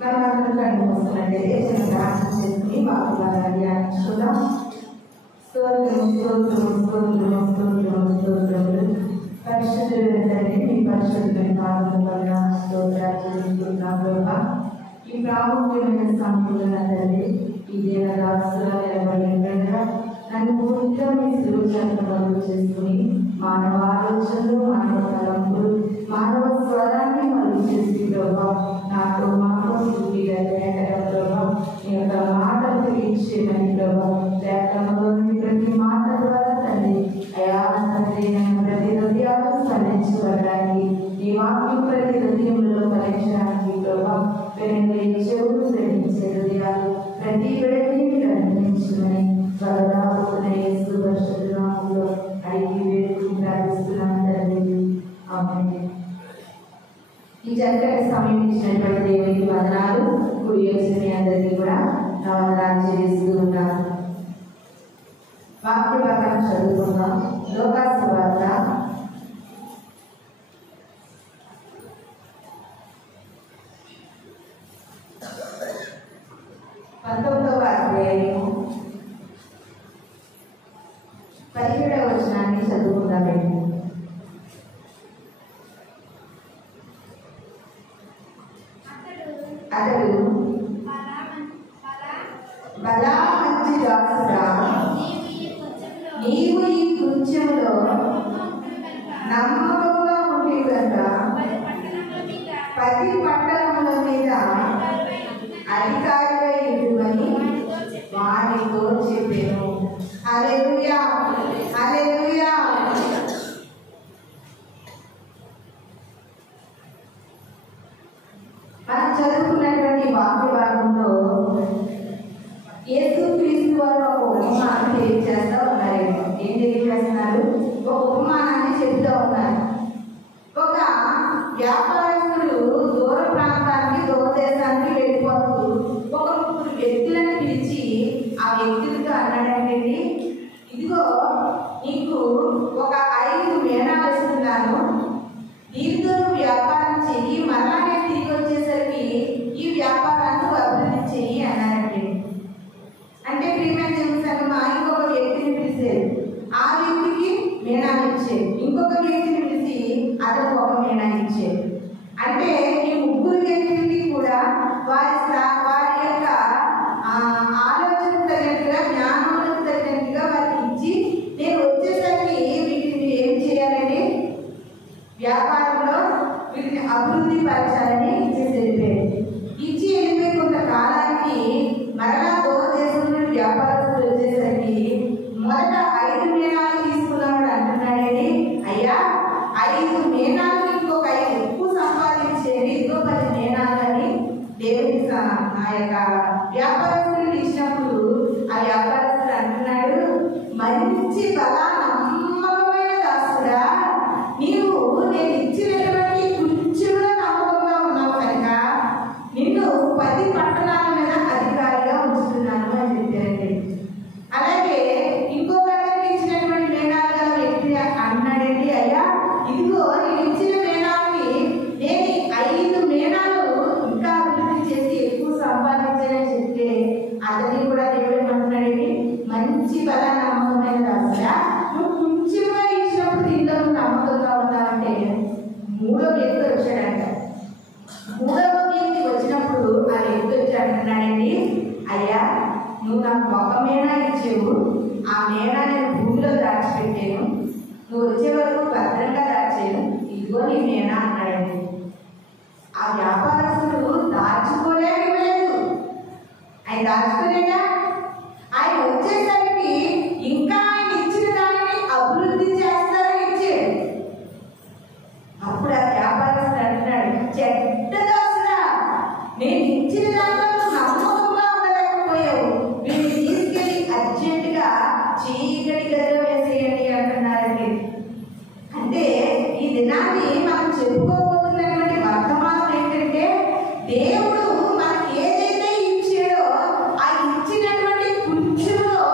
మనమందరం కళ్ళు మూసుకున్నట్లయితే చిన్న ప్రార్థన చేసుకుని వాక్యాన్ని ధ్యానించుకుందాం. స్తోత్రం స్తోత్రం స్తోత్రం స్తోత్రం స్తోత్రములు. పరిశుద్ధుడైన తండ్రి, మీ పరిశుద్ధమైన పాదముల వలన స్తోత్రాలు చెల్లిస్తున్నాం ప్రభా. ఈ ప్రాముఖ్యమైన సంపూర్ణ తండ్రి, ఈ దేవదాసుగా నిలబడి ఉండగా నన్ను పూర్తిగా మీ సులువు చేసుకుని మానవ ఆలోచనలు, మానవ తలంపులు, మానవ స్వరాన్ని మరుగు చేసి ప్రభా నాతో మాతో పూర్తిగా లేఖనం ప్రభా మీ యొక్క మాటలు తెలియచేయమని ప్రభా లేఖనంలోని ప్రతి మాట ద్వారా తండ్రి అయా తండ్రి నన్ను ప్రతి హృదయాలు స్పందించబడడానికి ఈ వాక్యం ప్రతి హృదయంలో ఫలించడానికి ప్రభా పెరిగే చెవులు గ్రహించే హృదయాలు ప్రతి విడని మీరు అందించమని త్వరగా యేసు పరిశుద్ధ నామములో అడిగి వేడుకుని ప్రార్థిస్తున్నాను తండ్రి. ఆమేన్. ఈ చక్కటి సమయం ఇచ్చినటువంటి దేవునికి వందనాలు. కుడి వచ్చిన అందరికీ కూడా నా వందనాలు చెల్లిస్తూ ఉన్నాను. వాక్య భాగం చదువుకుందాం. లోకాసు వార్త 19వ అధ్యాయము 17వ వచనాన్ని చదువుకుందామండి. అతడు బలా మంచి దాసుడా, నీవు ఈ కృత్యంలో నమ్మకంగా ఉంటే కనుక 10 పట్టణముల మీద అధికారిగా ఇవ్వమని వారితో చెప్పాను. హల్లెలూయా, హల్లెలూయా. మనం చదువుకున్నటువంటి వాక్య భాగంలో యేసుక్రీస్తు వారు ఒక ఉపమానం తెలియజేస్తూ ఉన్నారు. ఏం తెలియజేస్తున్నారు? ఒక ఉపమానాన్ని చెబుతూ ఉన్నారు. ఒక వ్యాపారస్తుడు దూర ప్రాంతానికి, దూరదేశానికి వెళ్ళిపోతూ ఒక 3 వ్యక్తులను పిలిచి ఆ వ్యక్తులతో అన్నాడంటే, ఇదిగో నీకు ఒక 5 మేళాలు ఇస్తున్నాను, దీంతో నువ్వు వ్యాపారం చెయ్యి, మరలా నేను తిరిగి వచ్చేసరికి ఈ వ్యాపారాన్ని అభివృద్ధి చెయ్యి అన్నారంటే. అంటే ప్రియమైన సంగమా, ఇంకొక వ్యక్తిని పిలిచేది, ఆ వ్యక్తికి మేళాలు ఇచ్చేది, ఇంకొక వ్యక్తిని పిలిచి అతను ఒక మేళా ఇచ్చేది. అంటే ఈ 3 వ్యక్తులకి కూడా వారి యొక్క ఆలోచన తగినట్టుగా, జ్ఞానములకు తగినట్టుగా వారికి ఇచ్చి, నేను వచ్చేసరికి వీటిని మీరు ఏం చేయాలండి, వ్యాపారంలో వీటిని అభివృద్ధి పరచాలని ఇచ్చేసి వెళ్ళిపోయారు. ఇచ్చి వెళ్ళిపోయి కొంతకాలానికి మరలా దూరదేశం నుండి వ్యాపారస్తులు వచ్చేసరికి మొదట 5 మేళాలు తీసుకున్నాడు అంటున్నాడండి, అయ్యా 5 మేళాలు ఇంకొక 5 ఎక్కువ సంపాదించేది, ఇంకో 10 మేళాలు అని దేవుడికి ఆ యొక్క వ్యాపారస్తులు ఇచ్చినప్పుడు ఆ వ్యాపారస్తుడు అంటున్నాడు, మంచి బలా నమ్మకమైన దాసుడా, నీవు నేను ఇచ్చినటువంటి కొంచెంలో నమ్మకంగా ఉన్నావు కనుక నిన్ను 10 పట్టణాల మీద అధికారిగా ఉంచుతున్నాను అని చెప్పారండి. అలాగే ఇంకొక ఇచ్చినటువంటి మేళాలు గల వ్యక్తి అన్నాడండి, అయ్యా ఇదిగో నేను ఇచ్చిన మేళాన్ని నేను 5 మేళాలు ఇంకా అభివృద్ధి చేసి ఎక్కువ సంపాదించాలని చెప్తే అతన్ని కూడా దేవుడు ఏమంటున్నాడండి, మంచి బల నమ్మకమైన దాసుడా, నువ్వు కొంచెంగా ఇచ్చినప్పుడు దీంట్లో నువ్వు నమ్మకంగా ఉన్నావంటే 3వ వ్యక్తి వచ్చాడంట. 3వ వ్యక్తి వచ్చినప్పుడు ఆ వ్యక్తి వచ్చి అంటున్నాడండి, అయ్యా నువ్వు నాకు ఒక మేళా ఇచ్చేవు, ఆ మేళా నేను భూమిలో దాచిపెట్టాను, నువ్వు వచ్చే వరకు భద్రంగా దాచాను, ఇదిగో నీ మేళా అన్నాడండి. ఆ వ్యాపారస్తుడు దాచుకోలేకపోలేదు. ఆయన దాచుకోలేదా? ఆయన వచ్చేసరికి ఇంకా ఆయన ఇచ్చిన దానిని అభివృద్ధి చేస్తారని ఇచ్చాడు. అప్పుడు ఆ వ్యాపారస్తుడు అంటున్నాడు, చెడ్డ దాసుడా, నేను ఇచ్చిన దాంట్లో నమ్మకంగా ఉండలేకపోయావు, వీటిని తీసుకెళ్ళి అర్జెంటుగా చీకటి గదిలో వేసేయండి అంటున్నారండి. అంటే ఈ దినాన్ని మనం చెప్పుకోబోతున్నటువంటి వర్తమానం ఏంటంటే, దేవుడు మనకి ఏదైతే ఇచ్చాడో ఆ ఇచ్చినటువంటి కొంచెంలో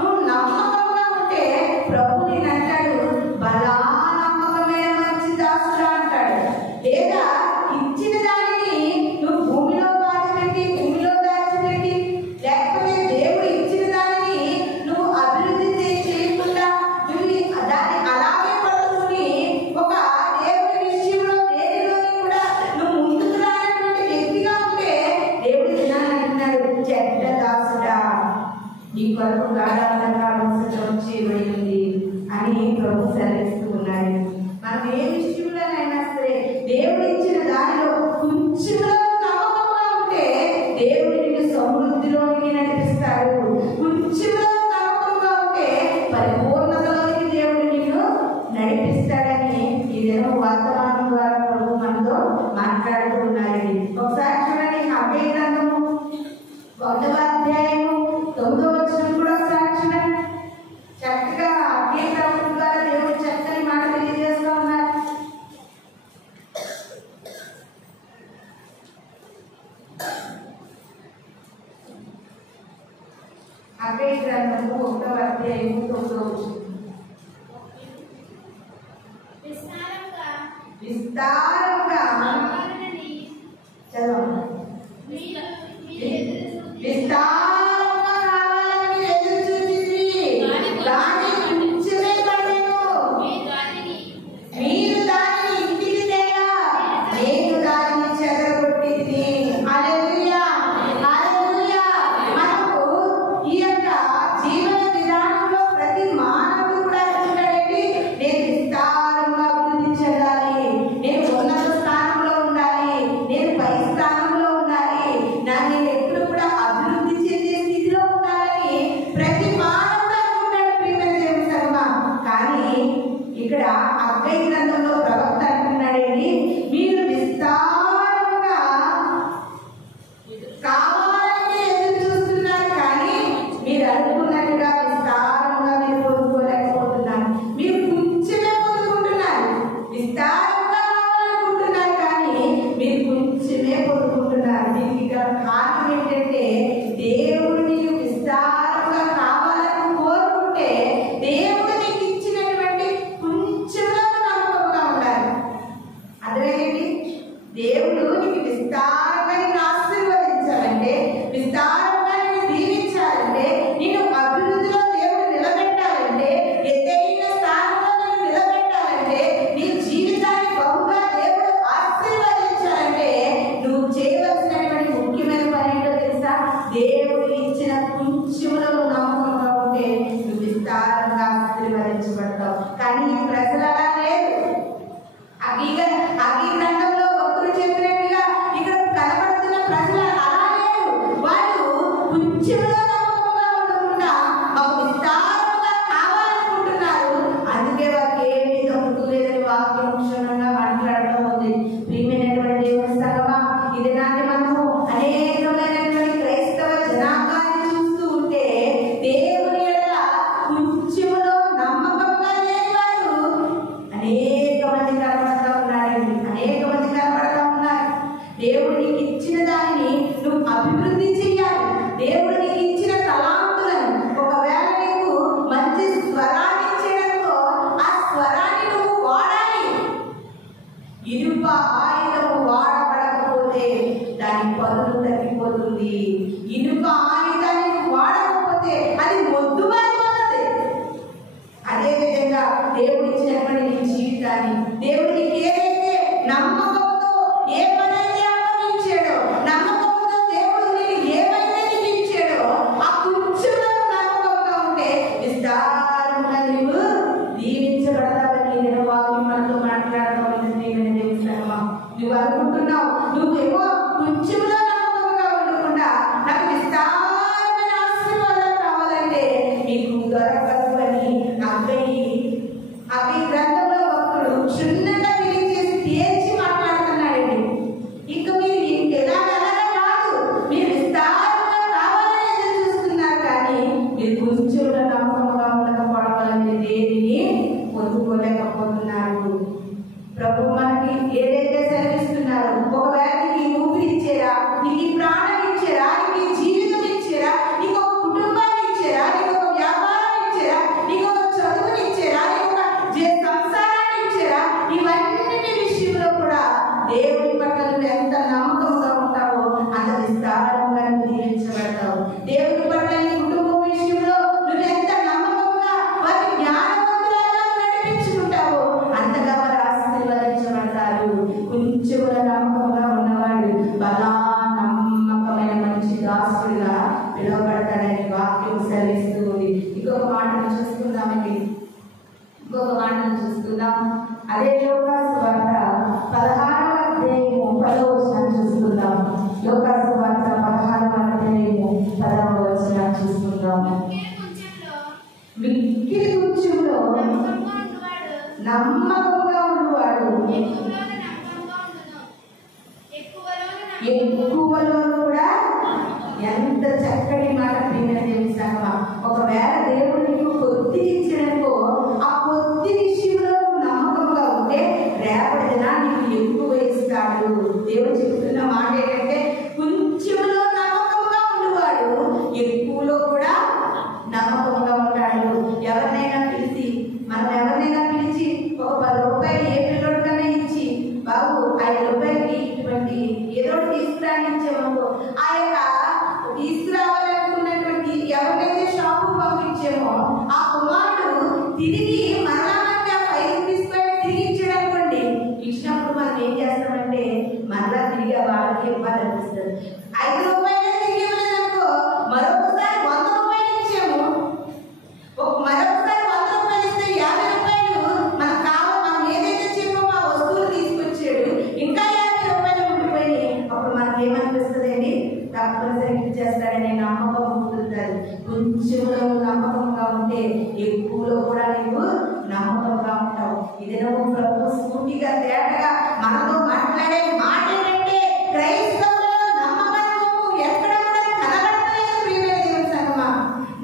నువ్వు నమ్మకంగా ఉంటే ప్రభు నేను అంటాడు, బలా నమ్మకమైన మంచి దాసుడా అంటాడు. లేదా ఇచ్చిన దానిని మాట్లాడుతూ ఉన్నారండి. ఒకసారి చూడండి, హగ్గై గ్రంథము 1వ అధ్యాయము 9వ వచనం కూడా ఒకసారి చూడండి. చక్కగా హగ్గై గ్రంథం ద్వారా దేవుడు చక్కని మాట తెలియజేస్తూ ఉన్నారు. హగ్గై గ్రంథము 1వ అధ్యాయము 9వ వచనం. విస్తారంగా చదవండి. విస్తారంగా కావాలని ఎదురు చూసింది, దాని కొంచెమే పడేను. మీరు దానిని ఇంటికి తేగా నేను దానిని చెదరగొట్టింది. హల్లెలూయా, హల్లెలూయా. మనకు ఈ యొక్క జీవన విధానంలో ప్రతి మానవుడు కూడా అనుకుంటాడండి, నేను విస్తారంగా అభివృద్ధి చెందాలి, నేను ఉన్నత స్థానంలో ఉండాలి, నేను పై స్థానంలో ఉండాలి, నేను ఎప్పుడు కూడా అభివృద్ధి చెందే స్థితిలో ఉండాలని ప్రతి మానవుడు అనుకుంటాడు. ప్రియమైన దేవుని సంగమా, కానీ ఇక్కడ హగ్గై గ్రంథంలో ప్రవక్త అంటున్నాడండి, మీరు విస్తారంగా కావాలని ఎదురు చూస్తున్నారు, కానీ మీరు అనుకున్నట్టుగా విస్తారంగా మీరు పొందుకోలేకపోతున్నారు. మీరు కొంచెమే పొందుకుంటున్నారు. విస్తారంగా కావాలనుకుంటున్నారు, కానీ మీరు కొంచెమే పొందుకుంటున్నారు. దీనికి గల కారణం ఏంటంటే, దేవుడు నీకు విస్తారంగా కావాలని కోరుకుంటే దేవుడు నీకు ఇచ్చినటువంటి కొంచెంలో నమ్మకంగా ఉండాలి. అర్థమేంటి? దేవుడు నీకు విస్తారంగా నిన్ను ఆశీర్వదించాలంటే, విస్తారంగా నిన్ను దీవించాలంటే, నిన్ను అభివృద్ధిలో దేవుడు నిలబెట్టాలంటే, ఎత్తైన స్థానంలో నిన్ను నిలబెట్టాలంటే, నీ జీవితాన్ని బహుగా దేవుడు ఆశీర్వదించాలంటే నువ్వు చేయవలసినటువంటి ముఖ్యమైన పని ఏంటో తెలుసా? దేవుడు ఇచ్చిన కొంచెంలో నమ్మకంగా ఉంటే నువ్వు విస్తారంగా ఆశీర్వదించబడతావు. కానీ ఈ ప్రజలు అలా లేదు. హగ్గై గ్రంథంలో భక్తులు చెప్పినట్టుగా ఇక్కడ కనబడుతున్న ప్రజలు అలా లేరు. వాళ్ళు కొంచెంలో నమ్మకంగా ఉండకుండా మాకు విస్తారంగా కావాలనుకుంటున్నారు. అందుకే వారికి ఏమీ దొరుకుతూ లేదని వాక్యం క్షుణ్ణంగా మాట్లాడడం ఉంది. ప్రియమైనటువంటి దేవుని సంగమా, ఇది నాటి మనము అనేకమైనటువంటి క్రైస్తవ జనాంగాన్ని చూస్తూ ఉంటే దేవుని యొక్క కొంచెంలో నమ్మకంగా లేని వారు అనేక మంది కనబడతా ఉన్నారండి. అనేక మంది కనబడతా ఉన్నారు. దేవుడు నీకు ఇచ్చిన దానిని నువ్వు అభివృద్ధి చేయాలి. దేవుడు నీకు ఇచ్చిన తలాంతులను, ఒకవేళ నీకు మంచి స్వరాన్ని ఇచ్చేయడంతో ఆ స్వరాన్ని నువ్వు వాడాలి. ఇనుప ఆయుధము వాడబడకపోతే దాని పదును తగ్గిపోతుంది. ఇనుప ఆయుధాన్ని నువ్వు వాడకపోతే అది మొద్దుబారిపోతుంది. అదేవిధంగా దేవుడు ఇచ్చినటువంటి నీ జీవితాన్ని, దేవుడు నీకు ఏదైతే నమ్మకంతో ఏ పనైతే అప్పగించాడో, నమ్మకంతో దేవుడు నీకు ఏమైతే నీకు ఇచ్చాడో, ఆ కొంచెంలో నమ్మకంగా ఉంటే విస్తారంగా నీవు దీవించబడతావని నేను వాక్యం మనతో మాట్లాడడం నువ్వు అనుకుంటున్నావు. నువ్వేమో కొంచెంలో నమ్మకంగా ఉండకుండా నాకు విస్తారమైన ఆశీర్వాదాలు కావాలంటే నీకు దొరకదు అని హగ్గై గ్రంథంలో భక్తుడు క్షుణ్ణంగా తెలియజేసి తేల్చి మాట్లాడుతున్నాడండి. ఇంకా మీరు ఎలాగలా కాదు, మీరు విస్తారంగా కావాలని ఎదురు చూస్తున్నారు, కానీ మీరు కొంచెంలో నమ్మకంగా ఉండకపోవడం వల్ల మీరు దేనిని పొందుకోలేకపోతున్నారు. ప్రభు మనకి ఏదైతే సెలవిస్తున్నారో, ఒకవేళ నీకు ఊపిరి ఇచ్చారా, నీకు ప్రాణం ఇచ్చారా, నీకు జీవితం ఇచ్చారా, నీకు ఒక కుటుంబాన్ని ఇచ్చారా, నీకు ఒక వ్యాపారం ఇచ్చారా, నీకు ఒక చదువుని ఇచ్చారా, నీకు ఒక సంసారాన్ని ఇచ్చారా, ఇవన్నిటి విషయంలో కూడా దేవుని పట్ల నువ్వు ఎంత నమ్మకంగా ఉంటావో అంత విస్తారంగా దీవించబడతావు. దేవుని పట్ల నీ కుటుంబం విషయంలో నువ్వు ఎంత నమ్మకంగా వారి జ్ఞానవంతులుగా నడిపించుకుంటావో అంతగా వారు ఆశీర్వదించబడతారు. కొంచెం నమ్మకంగా ఉన్నవాడు బలా నమ్మకమైన మంచి దాసుడుగా పిలువబడతాడని వాక్యం సెలవిస్తూ ఉంది. ఇంకొక మాటను చూసుకుందామండి. అదే యోగాసు వార్త 16వ అధ్యాయము 10వ వచనం చూసుకుందాం. యోగాసు వార్త 16వ అధ్యాయము 10వ వచనం చూసుకుందాం. మిక్కిలి కొంచెంలో నమ్మకంగా ఉన్నవాడు ఎక్కువలో కూడా. ఎంత చక్కటి మాట ప్రియమైన. ఒకవేళ దేవుడు నీకు కొద్ది ఇచ్చిననుకో, ఆ కొద్ది విషయంలో నమ్మకంగా ఉంటే రేపటి దినా నీకు ఎక్కువ ఇస్తాడు. దేవుడు చెప్తున్న మాట ఏంటంటే, కొంచెంలో నమ్మకంగా ఉండేవాడు ఎక్కువలో కూడా నమ్మకంగా ఉంటాడు. ఎవరినైనా పిలిచి ఒక 10 రూపాయలు ఏ పిల్లడికైనా ఇచ్చి, బాబు 5 రూపాయలకి ఇటువంటి ఏదో తీసుకురాని ఇచ్చామనుకో, ఆ యొక్క తీసుకురావాలనుకున్నటువంటి ఎవరికైతే షాపు పంపించామో ఆ కుమారుడు తిరిగి మరలా మనకి ఆ 5 రూపీస్ తిరిగి ఇచ్చాడనుకోండి, ఇచ్చినప్పుడు మనం ఏం చేస్తామంటే మరలా తిరిగి వాళ్ళకి ఇవ్వాలనిపిస్తుంది. 5 రూపాయలే తిరిగి ఇవ్వలేదనుకో, మరొకసారి 100 రూపాయలు ఇచ్చాము, మరొకసారి 100 రూపాయలు ఇస్తే 50 రూపాయలు మనకు కావాలి, మనం ఏదైతే చెప్పామో ఆ వస్తువులు తీసుకొచ్చాడు, ఇంకా 50 రూపాయలు ఉండిపోయి, అప్పుడు మనకి ఏమనిపిస్తుంది అండి, తప్పనిసరిగా చేస్తాడనే నమ్మకం ఉంటుంది. కొంచెంలో నమ్మకంగా ఉంటే ఎక్కువలో కూడా నీవు నమ్మకంగా ఉంటావు. ఇది నువ్వు ప్రభు స్ఫూర్తిగా తేటగా మనతో మాట్లాడే మాట ఏంటంటే, క్రైస్తవులలో నమ్మకత్వము ఎక్కడ కూడా కనబడలేదు. ప్రియమైన దేవుని సంగమా,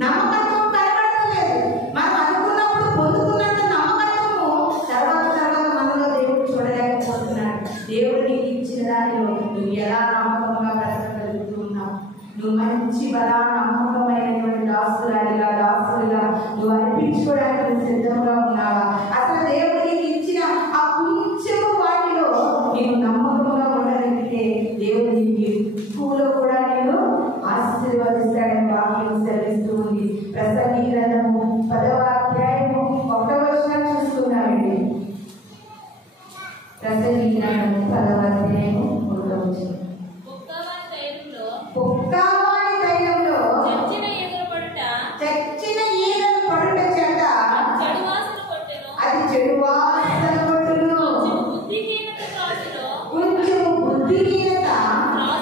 నమ్మకత్వం కనబడలేదు. మనం అనుకున్నప్పుడు పొందుకున్నంత నమ్మకత్వము తర్వాత మనలో దేవుడు చూడలేకపోతున్నాడు. దేవుడు నీకు ఇచ్చిన దానిలో నువ్వు ఎలా నమ్మకంగా బ్రతకగలుగుతున్నావు? నువ్వు మంచి బలా నమ్మకమైనటువంటి దాసుడిగా నువ్వు అనిపించుకోవడానికి సిద్ధంగా ఉన్నావా? అసలు దేవుడు నీకు ఇచ్చిన ఆ కొంచెం వాటిలో నీవు నమ్మకంగా ఉండగలిగితే దేవుడు నీకు ఎక్కువలో కూడా నేను ఆశీర్వదిస్తాడని వాక్యం సెలవిస్తూ ఉంది. ప్రసంగి గ్రంథము 10వ అధ్యాయము 1వ వచనం చూస్తున్నామండి. ప్రసంగి గ్రంథము 10వ అధ్యాయము 1వ వచనం. కుక్కవాని తైలంలో చచ్చిన ఈగలు పడుట చేత అది చెడు వాసన కొట్టును. కొంచెం బుద్ధిహీనత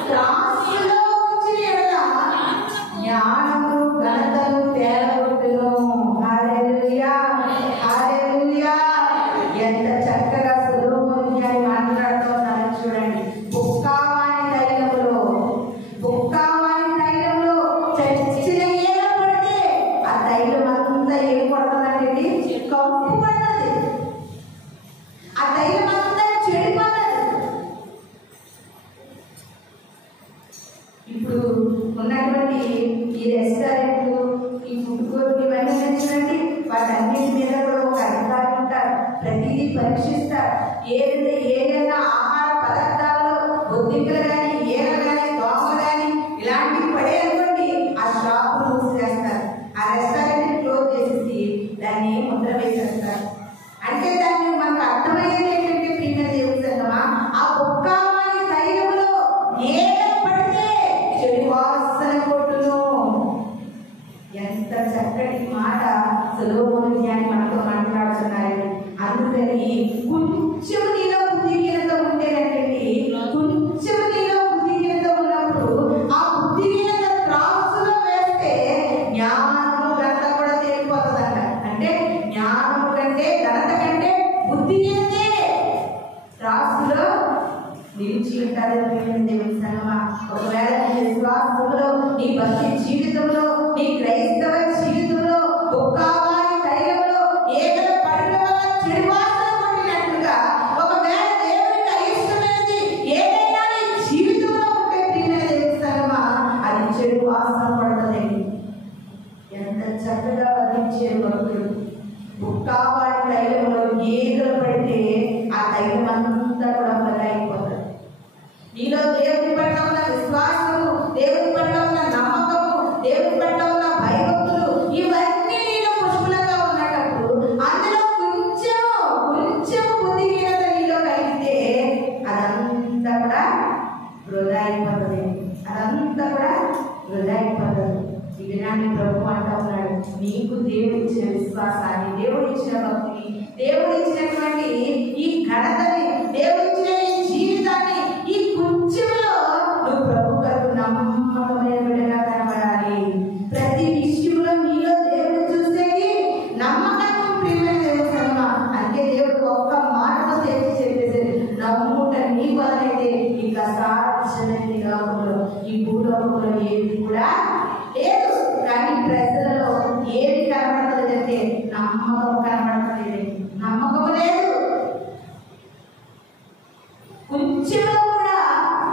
త్రాసులో ఉంచిన ఎడల జ్ఞానము ఘనతను తేలగొట్టును. హల్లెలూయా, హల్లెలూయా. ఎంత చక్కగా సొలొమోను జ్ఞాని మాట్లాడుతూ ఉన్నారో చూడండి. కుక్కవాని తైలంలో చచ్చిన ఈగ పడితే ఆ తైలం అంతా ఏం పడుతుందండి? కప్పు పడుతుంది. ఆ తైలం అంతా చెడిపోతుంది. ఇప్పుడు ఉన్నటువంటి ఈ రెస్టారెంట్లు, ఈ ఫుడ్ కోర్టులు ఇవన్నీ చూడండి, వాటన్నిటి మీద కూడా ఒక అధికారి ఉంటారు. ప్రతిదీ పరీక్షిస్తారు. ఏదైనా ఆహార పదార్థాల్లో బొద్దింకలు కానీ, ఈగలు కానీ, దోమలు కానీ ఇలాంటివి పడే అనుకోండి, ఆ షాపును మూసివేస్తారు. ఆ రెస్టారెంట్ క్లోజ్ చేసేసి దాన్ని ముద్ర వేసేస్తారు. అంటే దాన్ని మనకు అర్థమయ్యేది ఏంటంటే, ప్రియమైన దేవుని సంగమా, ఆ కుక్కవాని తైలంలో ఈగలు పడితే చెడు వాసన కొట్టును. ఎంత చక్కటి మాట సొలొమోను జ్ఞాని మనతో మాట్లాడుతున్నారు. అందుకని కొంచెం నీలో బుద్ధిహీనత ఉంటేనండి, కొంచెం నీలో బుద్ధిహీనత ఉన్నప్పుడు ఆ బుద్ధిహీనత త్రాసులో వేస్తే జ్ఞానము ఘనత కూడా తేలిపోతుందంట. అంటే జ్ఞానము కంటే ఘనత కంటే బుద్ధిహీనతే త్రాసులో నిలిచి ఉంటారు. దేవుని సంగమా, ఒకవేళ నీ విశ్వాసంలో, నీ భక్తి జీవితంలో, నీ క్రైస్తవ జీవితంలో కుక్కవాని తైలంలో ఈగలు పడిన వల్ల చెడు వాసన కొట్టినట్లుగా ఒకవేళ దేవునికి అయిష్టమైనది ఏదైనా నీ జీవితంలో ఉంటే ప్రియమైన దేవుని సంగమా, అది చెడు వాసన పడుతుంది. ఎంత చక్కగా వర్ణించారు భక్తులు. కుక్కవాని తైలంలో ఈగలు పడితే ఆ తైలం అంతా కూడా బలైపోతుంది. నీలో దేవుని పట్ల ఉన్న విశ్వాసము, దేవుని పట్ల ఉన్న నమ్మకము, దేవుని పట్ల ఉన్న భయభక్తులు ఇవన్నీ నీలో పుష్పలంగా ఉన్నప్పుడు అందులో కొంచెం బుద్ధిహీనత నీలో కలిగితే అదంతా కూడా వృధా అయిపోతుంది. ఈ దినాన్ని ప్రభు అంటా ఉన్నాడు, నీకు దేవుడు ఇచ్చిన విశ్వాసాన్ని, దేవుడు ఇచ్చిన భక్తిని, దేవుడు ఇచ్చినటువంటి ఈ ఘనతని, దేవుడు ఇచ్చిన ఈ జీవితాన్ని, ఈ కొంచెంలో నువ్వు ప్రభు గారు నమ్మకమైన బిడ్డగా కనబడాలి. ప్రతి విషయంలో నీలో దేవుడు చూసేది నమ్మకత్వం. ప్రియమైన దేవుని సంగమా, అంటే దేవుడు ఒక్క మాటతో తెచ్చి చెప్పేసేది, నమ్ముట నీ వలనైతే ఇక సాధ్యం ఈ లోకంలో, ఈ భూలోకంలో ఏది కూడా లేదు. కానీ ప్రజలలో ఏది కనబడలేదంటే నమ్మకం కనబడలేదు. నమ్మకం లేదు. కొంచెంలో కూడా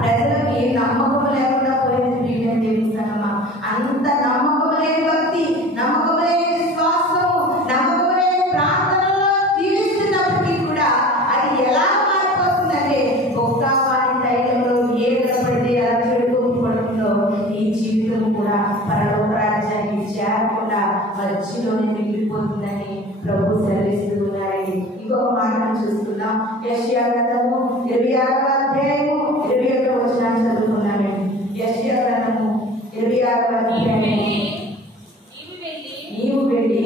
ప్రజలకి నమ్మకం లేకుండా పోయింది. అంత నమ్మకం లేని భక్తి, నమ్మకం లేని విశ్వాసం, నమ్మకం లేని ప్రార్థనలో జీవిస్తున్నప్పటికీ కూడా అది ఎలా మారిపోతుందంటే ఒక్క వారి టైంలో ఏ పడితే ఎలా చెడుకోకపోవడంలో ఈ జీవితం కూడా పరలోక రాజ్యానికి చేరకుండా మధ్యలోనే మిగిలిపోతుందని ప్రభు సెలవిస్తూ ఉన్నారని ఇంకొక మాట చూస్తున్నాం. యెషయా గ్రంథము 26వ అధ్యాయము 21వ వచనాన్ని చదువుకున్నామండి. యెషయా గ్రంథము 26వ అధ్యాయము నీవు వెళ్ళి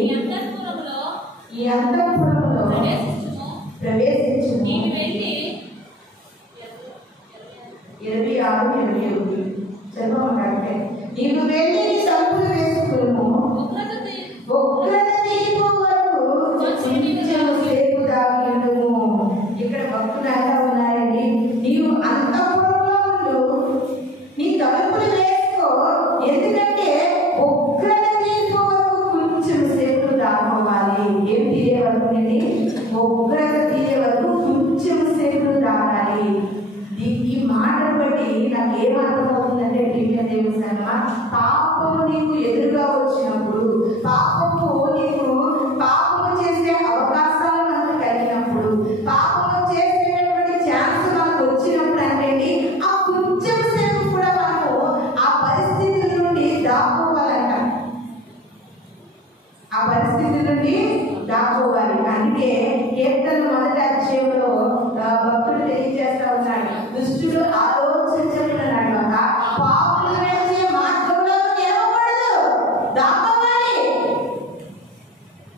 ఈ అంతఃపురములో ప్రవేశించు. 26-27 చదవమంటే నీవు వెళ్ళి తలుపులు వేసుకును, ఉగ్రత తీర్పు వరకు సేపు దాగియుండుము. ఇక్కడ భక్తులు ఎలా ఉన్నారండి? నీవు అంతఃపురంలో ఉండు, నీ తలుపులు వేసుకో, ఎందుకంటే ఉగ్రత తీర్పు వరకు కొంచెం సేపు దాగవాలి. ఏం తీరే వరకు అండి? ఉగ్రత తీరే వరకు కొంచెం సేపు దాగాలి. ఈ మాటను బట్టి నాకు ఏమర్థమవుతుందంటే దేవుని సన్నిధిలో పాపము నీకు ఎదురుగా వచ్చినప్పుడు, పాపము చేసే అవకాశాలు మనకు కలిగినప్పుడు, పాపము చేసేటటువంటి ఛాన్స్ మనకు వచ్చినప్పుడు అంటే ఆ కొంచెం సేపు కూడా మనము ఆ పరిస్థితుల నుండి దాక్కోవాలంట. ఆ పరిస్థితి నుండి దాక్కోవాలి. అందుకే కీర్తన 1వ అధ్యాయంలో భక్తుడు తెలియజేస్తా ఉన్నాడు, దుష్టుడు ఆలోచించబడినాడు పాపులు నడిచే మార్గంలో నిలవకూడదు, దాక్కోవాలి.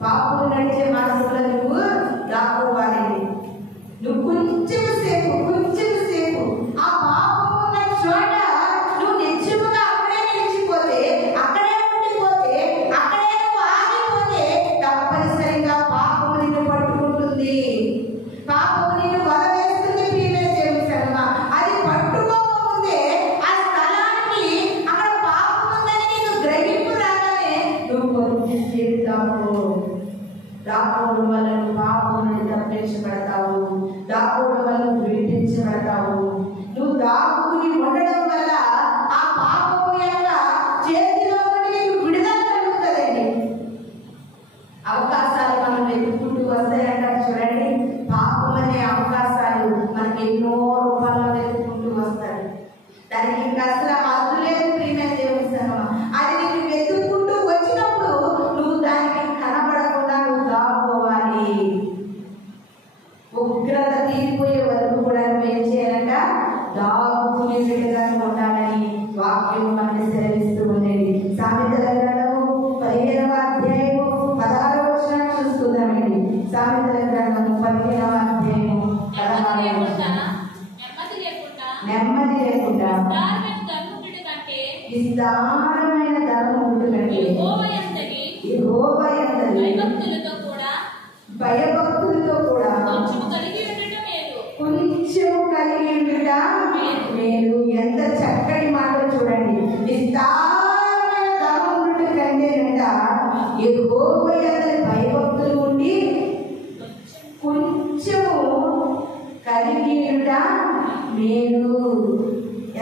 పాపులు నడిచే మార్గంలో నువ్వు దాక్కోవాలి. నువ్వు కొంచెం సేపు ఆ పాపం ఉన్న చోట నువ్వు నిత్యముగా అక్కడే నిలిచిపోతే, అక్కడే ఉండిపోతే, అక్కడే నువ్వు ఆగిపోతే తప్పనిసరిగా పాపము నిన్ను పట్టుకుంటుంది. పాపము నిన్ను వలవేస్తుంది. ప్రియమైన దేవుని సన్నిధిలో అది పట్టుకోకముందే ఆ స్థలానికి అక్కడ పాపం ఉందని నీకు గ్రహింపు రాగానే నువ్వు కొంచెంసేపు దాక్కోవడం వల్ల నువ్వు పాపం నుండి తప్పించబడతావు. దాక్కోవడం వల్ల నువ్వు విడిపించబడతావు. నువ్వు దాక్కుని ఉండడం వల్ల ఆ పాపం యొక్క చేతిలో నుండి నీకు విడుదల కలుగుతుందండి. అవకాశాలు మనం వెతుక్కుంటూ వస్తాయంటారు చూడండి. పాపం అనే అవకాశాలు మనకి ఎన్నో రూపాల్లో వెతుక్కుంటూ వస్తాయి. దానికి ఇంకా అసలు హద్దు లేదు. ప్రియమైన దేవుని సన్నిధిలో అది నీకు వెతుక్కుంటూ వచ్చినప్పుడు నువ్వు దానికి కనబడకుండా నువ్వు దాక్కోవాలి. ఉగ్రత తీరిపోయే వరకు కూడా నువ్వు ఏం చేయాలంట? దాక్కునే బిడ్డగా ఉండాలని వాక్యం మనకి సెలవిస్తూ ఉండేది. సామెతల గ్రంథము 15వ అధ్యాయము 16వ వచనాన్ని చూసుకుందామండి. సామెతల గ్రంథము 15వ అధ్యాయము 16వ వచనం. నెమ్మది లేకుండా విస్తారమైన ధనముండు కంటే యెహోవా యందు భయభక్తులతో కూడా కొంచెం కలిగి ఉండుట మేలు. ఎంత చక్కటి మాట చూడండి. విస్తారమైన ధనముండు కంటేనంట యెహోవా యందు భయభక్తులు ఉండి కొంచెము కలిగి ఉండుట మేలు.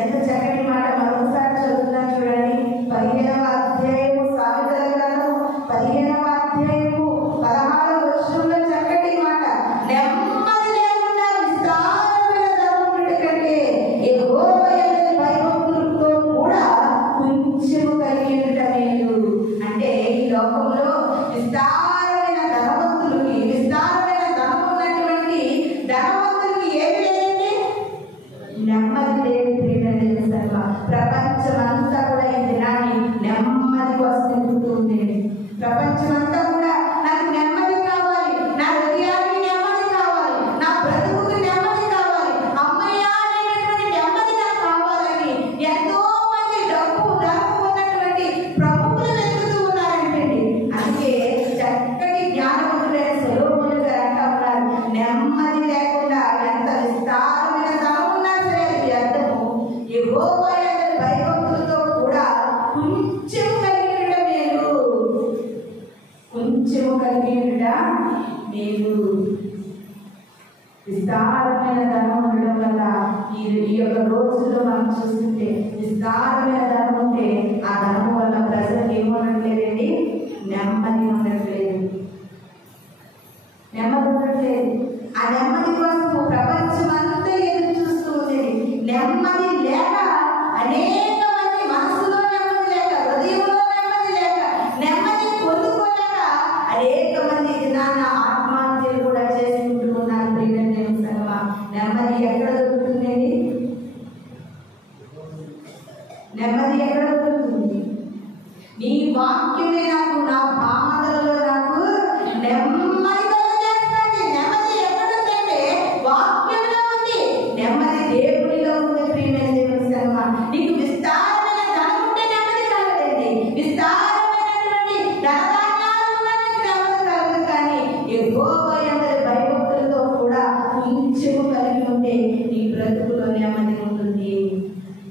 ఎంత చక్కటి మాట. మరొకసారి చదువుతున్నా చూడండి. 15వ అధ్యాయము సామెతల గ్రంథము 15వ అధ్యాయము 16వ వచనంలో చక్కటి మాట. నెమ్మది లేకుండా విస్తారమైన ధనముండు కంటే యెహోవా యందు భయభక్తులతో కూడా కొంచెము కలిగి ఉండుట మేలు. అంటే ఈ లోకంలో విస్తారమైన ధనవంతులకి, విస్తారమైన ధనం ఉన్నటువంటి ధనవంతులకి ఏమి లేదండి? నెమ్మది లేదు. ప్రపంచమంతా కూడా ఈ దినాన్ని నెమ్మది కోసం ఎదుగుతూ ఉంది. ప్రపంచమంతా కూడా నాకు నెమ్మది కావాలి, నా హృదయానికి నెమ్మది కావాలి, నా బ్రతుకుకి నెమ్మది కావాలి, అమ్మయ్య అనేటువంటి నెమ్మది నాకు యెహోవా యందు భయభక్తులతో కూడా కొంచెం కలిగి ఉండడం మేలు. కొంచెం కలిగి ఉండడం మేలు. విస్తారమైన ధనం ఉండడం వల్ల ఈ యొక్క రోజుల్లో మనం చూస్తుంటే విస్తారమైన ధనం ఉంటే ఆ ధనం వల్ల ప్రజలకు ఏమనట్లేదండి, నెమ్మది ఉండట్లేదు. నెమ్మది ఉండట్లేదు. ఆ నెమ్మది కోసం ప్రపంచం అంతా ఎదురు చూస్తూ ఉండేది. నెమ్మది లేక అనేక మంది మనసులో నెమ్మది లేక, హృదయంలో నెమ్మది లేక, నెమ్మది పొందుకోలేక అనేక మంది దినాన ఆత్మహత్యలు కూడా చేసుకుంటూ ఉన్నారు. నెమ్మది ఎక్కడ దొరుకుతుందండి? నెమ్మది ఎక్కడ దొరుకుతుంది? నీ వాక్యమే నాకు, నా బాధలలో నాకు నెమ్మది కలుగజేస్తుంది. నెమ్మది ఎక్కడుందంటే వాక్యంలో ఉంది. నెమ్మది దేవునిలో ఉంది. ప్రియమైన దేవుని సంగమా, నీకు విస్తారమైన ధనం ఉంటే నెమ్మది కలగదండి. విస్తారమైనటువంటి ధనధాన్యాలు ఉన్నందుకు నెమ్మది కలగదు. కానీ యెహోవా యందు భయభక్తులతో కూడా కొంచెం కలిగి ఉంటే నీ బ్రతుకులో నెమ్మది ఉంటుంది,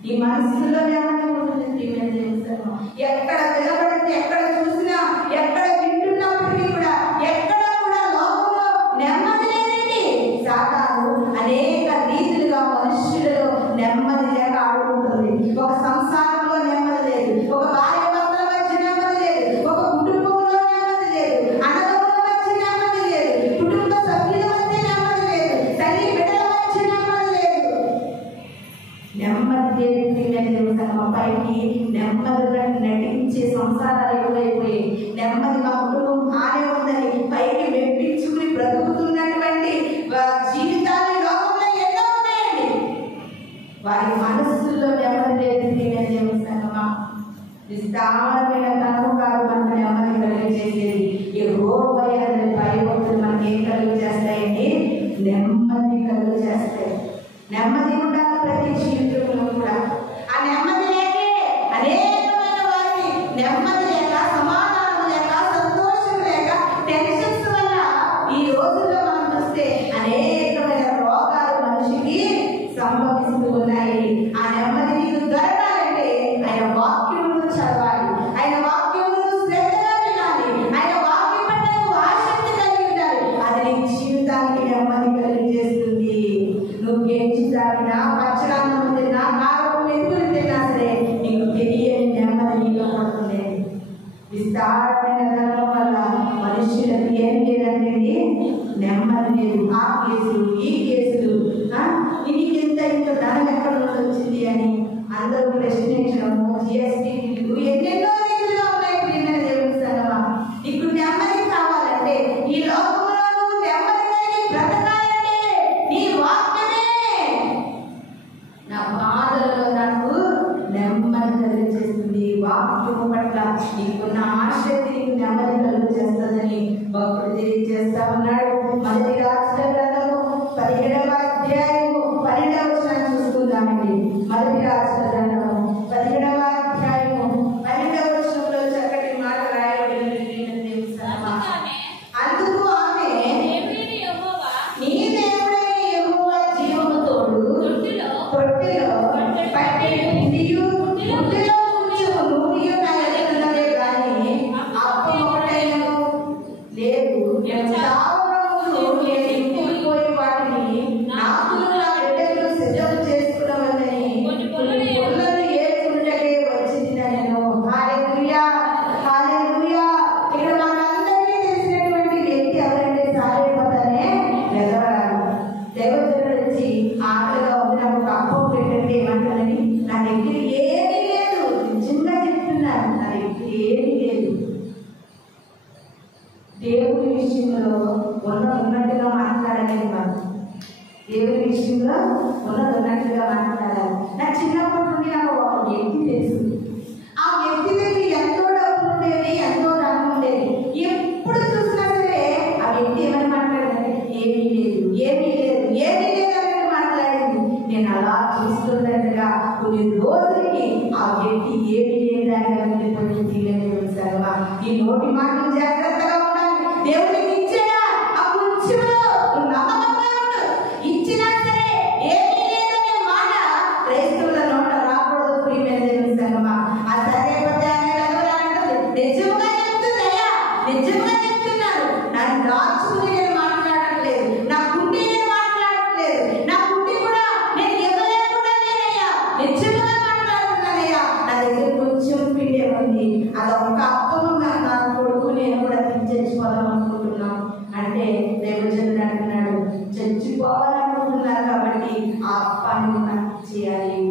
నీ మనసులో నెమ్మది ఉంటుంది. ప్రియమైన దేవుని సంగమా, ఎక్కడ నిలబడితే, ఎక్కడ చూసినా, ఎక్కడ వింటున్నప్పటికీ కూడా ఎక్కడ కూడా లోకంలో నెమ్మది లేదండి. సాతాను అనేక రీతులుగా మనుషులలో నెమ్మది లేక ఆడుకుంటుంది. ఒక సంసారంలో నెమ్మది లేదు, ఒక భార్య భర్తల మధ్య నెమ్మది లేదు, ఒక కుటుంబంలో నెమ్మది లేదు, అన్నదమ్ముల మధ్య నెమ్మది లేదు, కుటుంబ సభ్యుల మధ్య నెమ్మది లేదు, తల్లి బిడ్డల మధ్య నెమ్మది లేదు. నెమ్మది లేదు. పైకి నెమ్మదిగా నటించే సంసారాలు ఎక్కువైపోయి నెమ్మది మా కుటుంబం బానే ఉందని పైకి మెప్పించుకుని బ్రతుకుతున్నటువంటి జీవితాలు లోకంలో ఎన్నో ఉన్నాయండి. వారి మనస్సుల్లో నెమ్మది లేదు. దేవుని సంగమా, విస్తారమైన ధనము కాదు మనకు నెమ్మది కలిగజేసేది. యెహోవా యందు భయభక్తులు మనకి ఏం కలుగు చేస్తాయండి? నెమ్మది కలుగు చేస్తాయి. నెమ్మది ఉండాలి ప్రతి జీవితంలో కూడా. ఆ నెమ్మది లేకే అనేకమైన వారికి నెమ్మది లేక, సమాధానం లేక, సంతోషం లేక, టెన్షన్స్ వల్ల ఈ రోజుల్లో మనం చూస్తే అనేకమైన రోగాలు మనిషికి సంభవిస్తూ ఉన్నాయి. ఆ నెమ్మది నీకు దొరకాలంటే ఆయన వాక్యమును చదవాలి, ఆయన వాక్యమును శ్రద్ధగా వినాలి, ఆయన వాక్యం పట్ల నువ్వు ఆసక్తి కలిగి ఉండాలి. అది నీ జీవితానికి నెమ్మది కలిగజేస్తుంది. నువ్వు గెంచి తాగినా, పచ్చడాన్నం తిన్నా, కారం ఎక్కువ తిన్నా సరే నీకు తెలియని నెమ్మది నీలో పడుతుంది. విస్తారమైన ధనం వల్ల మనుషులకు ఏం లేదంటే నెమ్మది లేదు. ఆ కేసులు, ఈ కేసులు, నీకు ఇంత ధనం ఎక్కడ నుండి వచ్చింది అని అందరూ ప్రశ్నించడము, GST ఎన్నెన్నో రీతిలో ఉన్నాయి. ప్రియమైన దేవుని సంగమా, నీకు నెమ్మది కావాలంటే, ఈ లోకంలో నువ్వు నెమ్మదిగా బ్రతకాలంటే నీ వాక్యమే నా బాధలలో నాకు నెమ్మది కలిగజేస్తుంది. వాక్యము పట్ల నీకున్న ఆసక్తి నీకు నెమ్మది కలుగజేస్తుందని భక్తుడు తెలియజేస్తా ఉన్నాడు. మొదటి రాజుల గ్రంథము 17వ అధ్యాయము 12వ వచనం చూసుకుందామండి. మొదటి రాజుల గ్రంథము 17వ అధ్యాయము 12వ వచనంలో చక్కటి మాట రాయబడింది. అందుకు ఆమె, నీ దేవుడైన యెహోవా జీవము తోడు తొట్టిలో పట్టెడు పిండియు గుడ్డలో కొంచెం నూనెయు నా ఎదుట ఉన్నవే గాని అప్పం ఒకటైనను లేదు. తావరములు నేను ఇంటికిపోయి వాటిని నాకును నా బిడ్డలు సిద్ధం చేసుకున్నవని పుల్లలు ఏరుకుంటకే వచ్చిందనెను. హల్లెలూయా, హల్లెలూయా. ఇక్కడ మనందరికీ తెలిసినటువంటి వ్యక్తి ఎవరంటే సారేపతనే ఎదవరాలు. దైవజనుడు వచ్చి ఆకలిగా ఉన్నప్పుడు అప్పం పెట్టండి ఏమంటారని, నా దగ్గర ఏమీ లేదు, నిజంగా చెప్తున్నాను, నా దగ్గర ఏమీ లేదు. దేవుని విషయంలో ఉన్నట్టుగా మాట్లాడలేదు. మనం దేవుని విషయంలో ఉన్నట్టుగా మాట్లాడాలి. నా చిన్నప్పటి నుండి నాకు ఒక వ్యక్తి తెలుసు. ఆ వ్యక్తి దగ్గర ఎంతో డబ్బులు ఉండేది, ఎంతో ధనం ఉండేది. ఎప్పుడు చూసినా సరే ఆ వ్యక్తి ఏమని మాట్లాడాలి? ఏమీ లేదు, ఏమీ లేదు, ఏమీ లేదు అని మాట్లాడింది. నేను అలా చూస్తుండగా కొన్ని రోజులకి ఆ వ్యక్తి ఏమీ లేదని వెళ్ళిపోయింది. ఈ నోటి మాటలు జాగ్రత్తగా ఉండాలి. దేవుడికి ఇచ్చాడా ఆ కొంచెంలో నమ్మకంగా ఉండు. ఇచ్చినా సరే ఏమీ లేదనే మాట క్రైస్తవుల నోట రా నిజంగా మాట్లాడుతున్నానయ్యా, నా దగ్గర కొంచెం పిండే ఉంది, అదొక్క అప్పము నా కొడుకు నేను కూడా తెచ్చిపోదాం అనుకుంటున్నాం అంటే దైవజనుడు అంటున్నాడు, చచ్చిపోవాలనుకుంటున్నారు కాబట్టి ఆ అప్పాన్ని నాకు చేయాలి.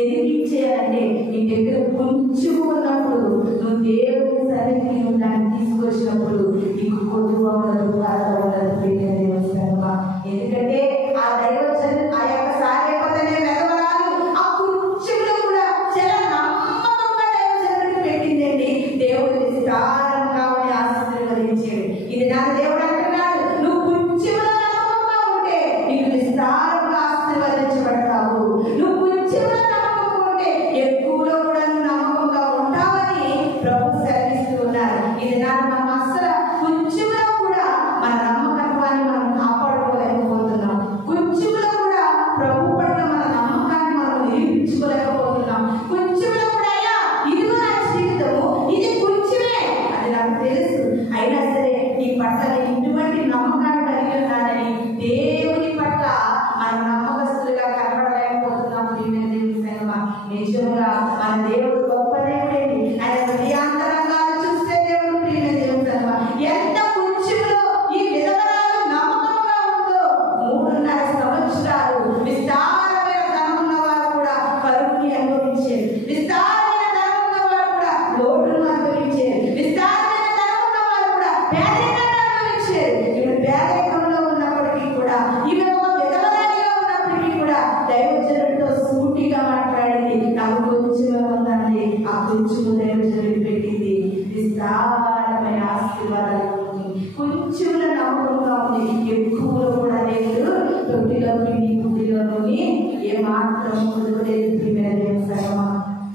ఎందుకు ఇచ్చేయాలంటే నీ దగ్గర కొంచెం ఉన్నప్పుడు నువ్వు దేవుని సన్నిధికి నువ్వు దాన్ని తీసుకొచ్చినప్పుడు నీకు కొద్దుగా ఉండదు, బాధ ఉండదు. ఎందుకంటే ఆ దైవజన్ ఆ యొక్క సారేపదనే వెదవరాలు ఆ కొంచెంలో కూడా చాలా నమ్మకంగా దైవజనుడికి పెట్టిందండి. దేవుడు విస్తారంగా ఆశీర్వదించాడు. ఇది నా దేవుడు అంటున్నాడు, నువ్వు కొంచెంలో నమ్మకంగా ఉంటే నీకు విస్తారంగా ఆశీర్వదించబడతావు. నువ్వు కొంచెంలో నమ్మకంగా ఉంటే ఎక్కువలో కూడా నువ్వు నమ్మకంగా ఉంటావని ప్రభు సెలవిస్తూ ఉన్నారు. ఇది మనం అసలు కొంచెంలో కూడా మన నమ్మకత్వాన్ని మనం కాపాడుకోలేకపోతున్నాం. కొంచెంలో కూడా ప్రభు పట్ల మన నమ్మకాన్ని మనం నిరూపించుకోలేకపోతున్నాం. కొంచెంలో కూడా అయ్యా ఇదిగో నా జీవితము, ఇది కొంచెమే, అది నాకు తెలుసు, అయినా సరే నీ పట్ల నేను ఇటువంటి నమ్మకాన్ని కలిగి ఉన్నానని దేవుని పట్ల మనం నమ్మకస్తులుగా కనబడలేకపోతున్నాం. నిజంగా మన దేవుడు గొప్ప దేవుడేంటి, ఆయన హృదయాంతరంగాలు చూస్తే దేవుడు ప్రియమైన దేవుడు సర్వ ఎంత కొంచెంలో ఈ విధవరాలు నమ్మకంగా ఉందో 3.5 సంవత్సరాలు విస్తారమైన ధనం ఉన్నవారు కూడా కరువుని అనుభవించారు, విస్తారమైన ధనం ఉన్నవారు కూడా లోటును అనుభవించారు, విస్తారమైన ధనం ఉన్నవారు కూడా పేదరికాన్ని అనుభవించారు. ఇప్పుడు పేదరికంలో ఉన్నప్పటికీ కూడా ఈమె ఒక విధవరాలిగా ఉన్నప్పటికీ కూడా దైవజనుడితో సూటిగా మాట్లాడింది, నాకు కొంచెమే ఉందండి, ఆ కొంచెము దైవజనుడికి పెట్టింది విస్తారమైన ఆశీర్వాదాలు. కొంచెంలో నమ్మకంగా ఉంది, ఎక్కువలో కూడా దేవుడు తొట్టిలో పిండి గుడ్డిలోని ఏమాత్రం కుదరలేదు.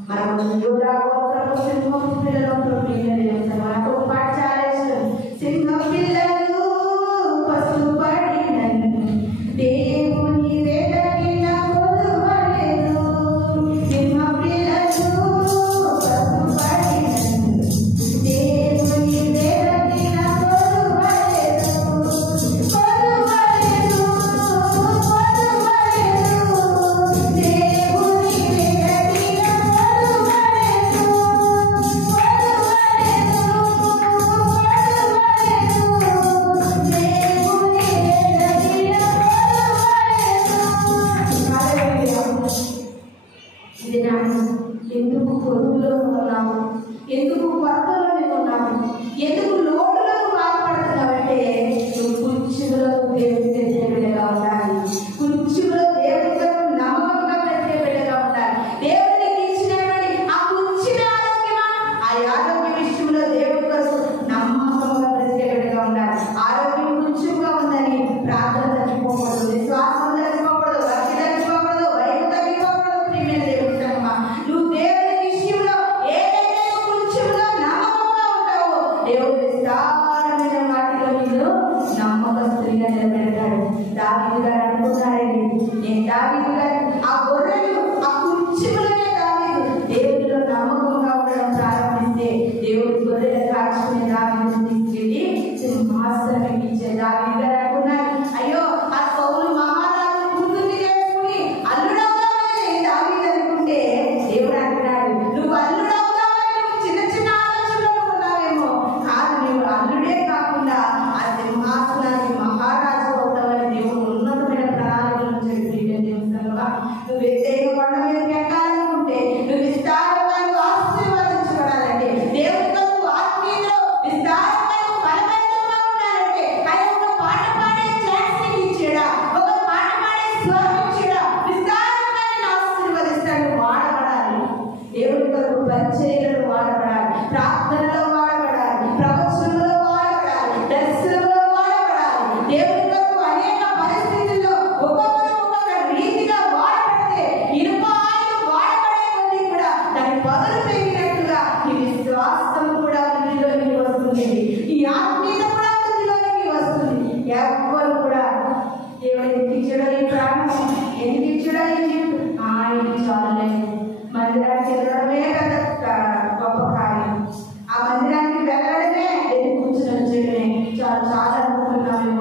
మనం యోధా గోత్రము సింహం పిల్లలతో మనకు పాట చాలా ఇష్టం. సింహం పిల్లలు పసుపడినను దేవుని వేదకిన కొలువలేదు, సింహం పిల్లలు పసుపడినను దేవుని వేదకిన కొలువలేదు, కొలువలేదు, కొలువలేదు, దేవుని వేదకిన కొలువలేదు, ఇది నాకు ఎందుకు పొరుగులో ఉన్నాము, ఎందుకు కొరతలోనే ఉన్నాము, ఎందుకు లోటులో బాధపడుతున్నావంటే నువ్వు కొంచెంలో దేవుని పెట్టే బిడ్డగా ఉండాలి, కొంచెంలో దేవుడితో నమ్మకంగా పెట్టే బిడ్డగా ఉండాలి. దేవుడికి ఇచ్చినటువంటి ఆ కొంచెమే ఆరోగ్యమా, ఆ ఆరోగ్య విషయంలో దేవుడి కోసం నమ్మకంగా బ్రతికే బిడ్డగా ఉండాలి. ఆరోగ్యం కొంచెంగా ఉందని ప్రార్థన తగ్గిపోకూడదు, విశ్వాసం తగ్గిపోకూడదు, భక్తి తగ్గిపోకూడదు, భయం తగ్గిపోకూడదు. ప్రియమైన దేవుడి సంగమ, నువ్వు దేవుడి విషయంలో ఏదైతే కొంచెంలో నమ్మకంగా ఉంటావో దేవుడు విస్తారమైన వాటిలో నిన్ను నమ్మకస్తునిగా నిలబెడతాడు. దావీదు గారు అనుకున్నారండి, నేను దావీదు గారు ఆ గొర్రెలు ఆ కొంచెంలోనే దావీదు దేవుడిలో నమ్మకంగా ఉండడం ప్రారంభిస్తే దేవుడి గొర్రెల కాచుకునే దావీదుని తీసుకెళ్ళి సింహాసనం ఇచ్చే. దావీదు గారు అనుకున్నారు, అయ్యో ఆ సౌలు మహారాజు గుర్తుని చేసుకుని అల్లుడవుతామని దావీదు అనుకుంటే దేవుడు అంటున్నాడు, నువ్వు అల్లుడవుతామని నువ్వు చిన్న చిన్న ఆలోచనలు ఉన్నావేమో, కాదు, నువ్వు అల్లుడే కాకుండా ఆ సింహాసనానికి మహారాజు అవుతామని దేవుడు ఉన్నతమైన ప్రణాళికలను చెప్పి నువ్వు ఎత్తైన కొండ మీదకి ఎక్కాలనుకుంటే, నువ్వు విస్తారంగా ఆశీర్వదించబడాలంటే, దేవుడితో నువ్వు ఆత్మీయతలో విస్తారంగా బలవంతంగా ఉండాలంటే, ఆయన ఒక పాట పాడే ఛాన్స్ నీకు ఇచ్చాడా, ఒక పాట పాడే స్వరం ఇచ్చాడా, విస్తారంగా నేను ఆశీర్వదిస్తాడు. వాడబడాలి, దేవుడి కొరకు పరిచర్యలు వాడబడాలి, ప్రార్థనలో వాడబడాలి, ప్రవచనంలో వాడబడాలి, దర్శనంలో వాడబడాలి. దేవుడి కొరకు అనేక పరిస్థితుల్లో ఒక్కొక్కరు ఒక్కొక్క రీతిగా వాడబడితే ఇనుప ఆయుధం వాడబడే కొద్దీ కూడా దాని పదులు పెరిగినట్టుగా ఈ విశ్వాసం కూడా వృద్ధిలోనికి వస్తుంది, ఈ ఆత్మీయత కూడా వృద్ధిలోనికి వస్తుంది. ఎవ్వరు కూడా దేవుడు ఎందుకు ఇచ్చాడో ఈ ప్రాణం, ఎందుకు ఇచ్చాడో ఈ జీవితం, ఆయన చాలలేదు. మందిరానికి వెళ్ళడమే కదా గొప్ప కార్యం, ఆ మందిరానికి వెళ్ళడమే ఎందుకు కూర్చొని చాలా చాలా అనుకుంటున్నామేమో.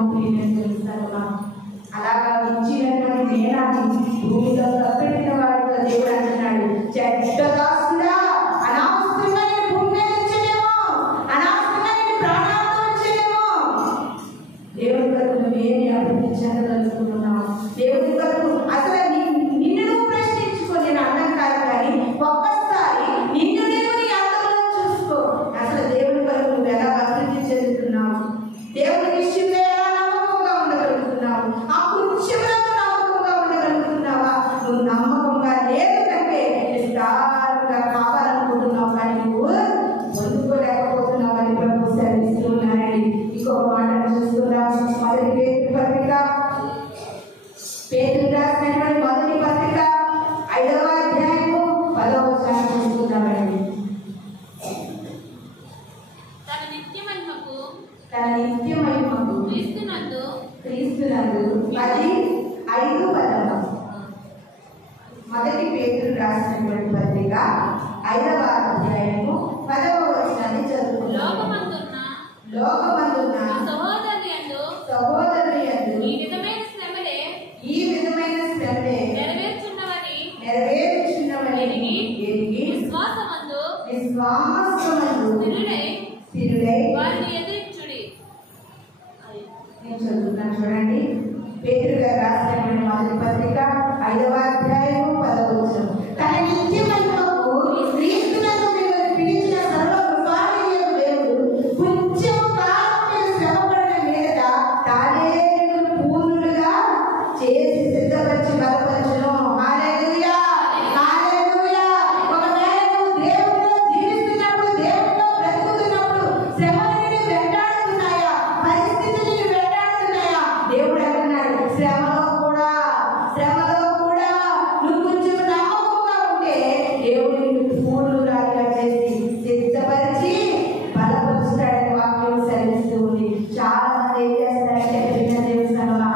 అలాగా ఇచ్చినటువంటి నేనాన్ని భూమిలో తప్పెట్టిన వాడితో మొదటి పేతురు రాసినటువంటి పత్రిక 5వ అధ్యాయము 10వ వచనాన్ని చదువుకుందాం. లోకమందున్న సహోదరుని యందు ఈ విధమైన శ్రమలే నెరవేర్చున్నవని ఎరిగి విశ్వాసమందు స్థిరులై వారిని ఎదిరించుడి. నేను చదువుతాను చూడండి. పేతురు గారు రాసినటువంటి మొదటి పత్రిక 5వ అధ్యాయము 10వ వచనం. తన నిత్య మహిమకు క్రీస్తునందు మిమ్మల్ని పిలిచిన సర్వకృపానిధి దేవుడు కొంచెం కాలం మీరు శ్రమపడిన మీదట తానే మిమ్మల్ని పూర్ణులుగా చేసి సిద్ధపరిచి బలపరచును. హల్లెలూయా, హల్లెలూయా. ఒకవేళ నువ్వు దేవుడిలో జీవిస్తున్నప్పుడు, దేవుడిలో బ్రతుకుతున్నప్పుడు శ్రమలు నిన్ను వెంటాడుతున్నాయా, పరిస్థితులు నిన్ను వెంటాడుతున్నాయా? దేవుడు అంటున్నాడు, శ్రమలో కూడా నువ్వు కొంచెం నమ్మకంగా ఉంటే దేవుడు నిన్ను పూర్ణురాలిగా చేసి సిద్ధపరిచి బలపరుస్తాడని వాక్యం సెలవిస్తూ ఉంది. చాలా మంది ఏం చేస్తారంటే దేవస్థానంలో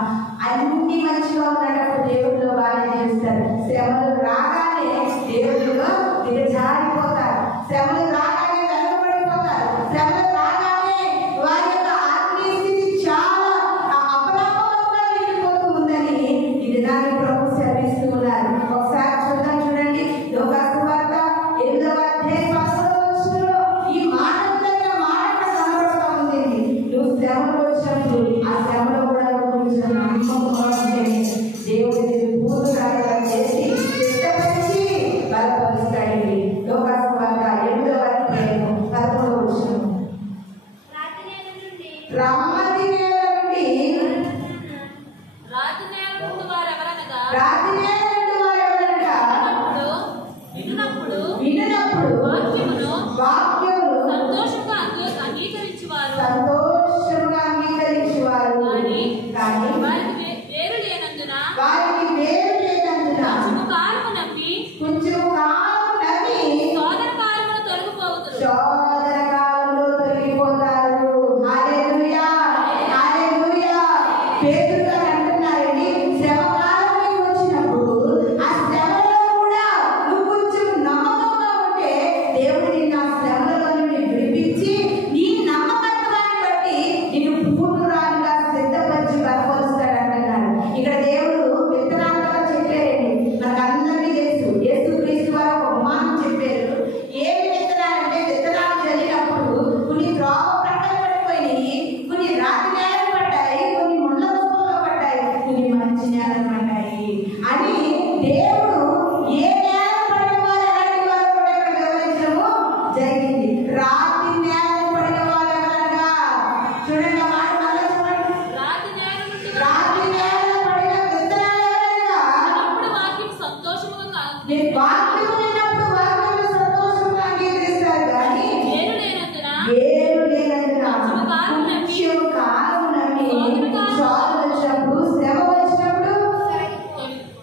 అన్ని మంచిగా ఉన్నప్పుడు దేవుడిలో బాగా జీవిస్తారు. శ్రమలు రాగానే దేవుడిలో దిగజారిపోతారు. శ్రమలు రాగానే వెనకబడిపోతారు. శ్రమలు రాగానే వారి యొక్క ఆత్మీయ స్థితి చాలా అపనమ్మకంగా వెళ్ళిపోతూ ఉందని ఇది నాకు ప్రభు సెలవిస్తూ ఉన్నారు. ఒకసారి చూడండి. యోగాసు వార్త 8వ అధ్యాయం 11వ వచనంలో ఈ మానవులైన మాట కనబడుతూ ఉంది. నువ్వు శ్రమలు వచ్చినప్పుడు ఆ శ్రమలో కూడా కొంచెం నమ్మకంగా ఉంటే దేవుడిని పూర్ణురాలిగా చేసి సిద్ధపరిచి బలపరుస్తాడండి. యోగాసు వార్త 8వ అధ్యాయం 11వ వచనం. రాతి నేల నుండి వినునప్పుడు వాక్యమును సంతోషంగా అంగీకరించేవారు కానీ వారికి వేరు లేనందున కొంచెం కాలము నమ్మి సోదర కాలంలో తొలగిపోతారు. హల్లెలూయా, హల్లెలూయా. పేతురు గారు అంటున్నారండి, శ్రమ కాలం వచ్చినప్పుడు ఆ శ్రమలో కూడా నువ్వు కొంచెం నమ్మకంగా ఉంటే దేవుడు నిన్ను ఆ శ్రమలలో నుండి విడిపించి నీ నమ్మకత్వాన్ని బట్టి నిన్ను పూర్ణురాలుగా సిద్ధపరిచి బలపరుస్తాడు అంటున్నాడు. ఇక్కడ దేవుడు విత్తనాలుగా చెప్పారండి. మనకు అందరికీ తెలుసు, యేసుక్రీస్తు వారు ఒక ఉపమానం చెప్పారు. ఏమి విత్తనాలంటే విత్తనాలు చల్లినప్పుడు కొన్ని త్రోవ ప్రక్కన పడిపోయినాయి, కొన్ని రాతి నేలలు పడ్డాయి, కొన్ని ముళ్ళ దుంపల్లో పడ్డాయి, కొన్ని మంచి నేలలు పడ్డాయి అని దేవుడు ఏ నేల పడిన వారు ఎలాంటి వారు కూడా ఇక్కడ వివరించడము జరిగింది. రాతి నేలలు పడిన వారు ఎవరగా చూడండి. ఆ మాట మళ్ళీ చూడండి. రాతి నేలలో పడిన విత్తనాలు ఎవరగా వాక్యం విన్నప్పుడు వాక్యం సంతోషంగా అంగీకరిస్తారు కానీ వేరు లేనందున కొంచెం కాలం నమ్మి శోధన వచ్చినప్పుడు, శ్రమ వచ్చినప్పుడు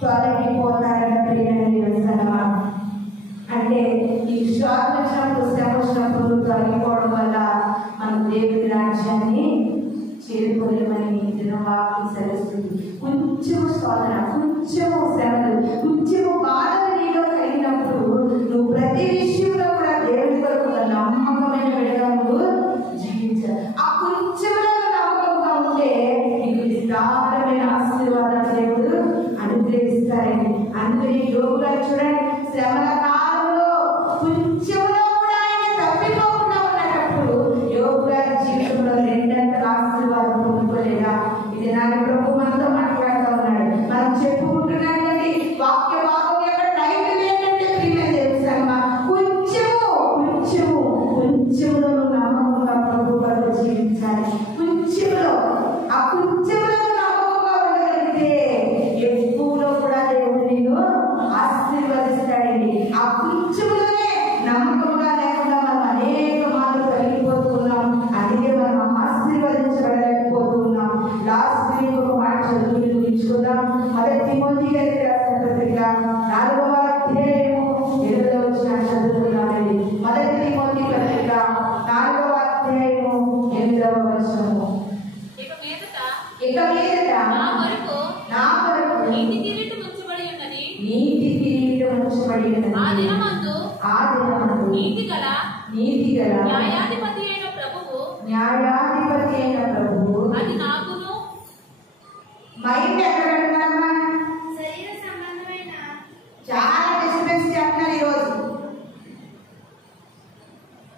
తొలగిపోతారన్న ప్రియమైన దేవస్థానమా. అంటే ఈ శోధన వచ్చినప్పుడు, శ్రమ వచ్చినప్పుడు తొలగిపోవడం వల్ల మనం దేవుడి రాజ్యాన్ని చేరుకోలేమని దినవాక్యం సెలవుస్తుంది. కొంచెము శోధన, కొంచెము శ్రమలు, కొంచెము బాధలు నీలో కలిగినప్పుడు నువ్వు ప్రతి విషయంలో కూడా దేవుడి కొరకు నమ్మకమైన విధంగా నువ్వు జీవించాలి. ఆ కొంచెంలో నమ్మకంగా ఉంటే నీకు విస్తారమైన ఆశీర్వాదాలు దేవుడు అనుగ్రహిస్తారని. అందుకని యోగు గారు చూడండి, శ్రమల కాలంలో కొంచెంలో కూడా ఆయన తప్పిపోకుండా ఉన్నప్పుడు యోగు గారి జీవితంలో రెండంతల ఆశీర్వాదం పొందుకోలేదా? ఇది నాకు ప్రభు మనతో మాట్లాడుతూ ఉన్నాడు. మనం చెప్పుకుంటున్నాం కదండి, వాక్య భాగం యొక్క టైటిల్ ఏంటంటే ప్రియమైన దేవస్థానమా, కొంచెంలో నమ్మకంగా ప్రభు కొరకు జీవించాలి. ఆ కొంచెంలో నమ్మకంగా ఉండగలిగితే ఎక్కువలో కూడా దేవుడు నిన్ను ఆశీర్వదిస్తాడండి. ఆ కొంచెంలోనే నమ్మకంగా లేకుండా మనం అనేక మార్లు కలిగిపోతున్నాం. అందుకే మనం ఆశీర్వదించబడలేకపోతున్నాం. లాస్ట్ వీక్ ఒక మాట చదువు ముగించుకుందాం. మొదటి తిమోతి గారికి రాసిన పత్రిక 4వ అధ్యాయము 7వ వచనం చదువుతున్నామండి. మొదటి తిమోతి పత్రిక 4వ అధ్యాయము 8వ వచనము. ఇక మీదట నా కొరకు నీతి కిరీటం ఉంచబడి ఉన్నది. నీతి కిరీటం ఉంచబడి ఉన్నది. ఆ దినమందు నీతిగల న్యాయాధిపతి అయిన ప్రభువు అది నాకును. మైండ్ ఎక్కడ పెడతామా? శరీర సంబంధమైన చాలా డిస్టర్బెన్స్ చేస్తున్నారు ఈరోజు.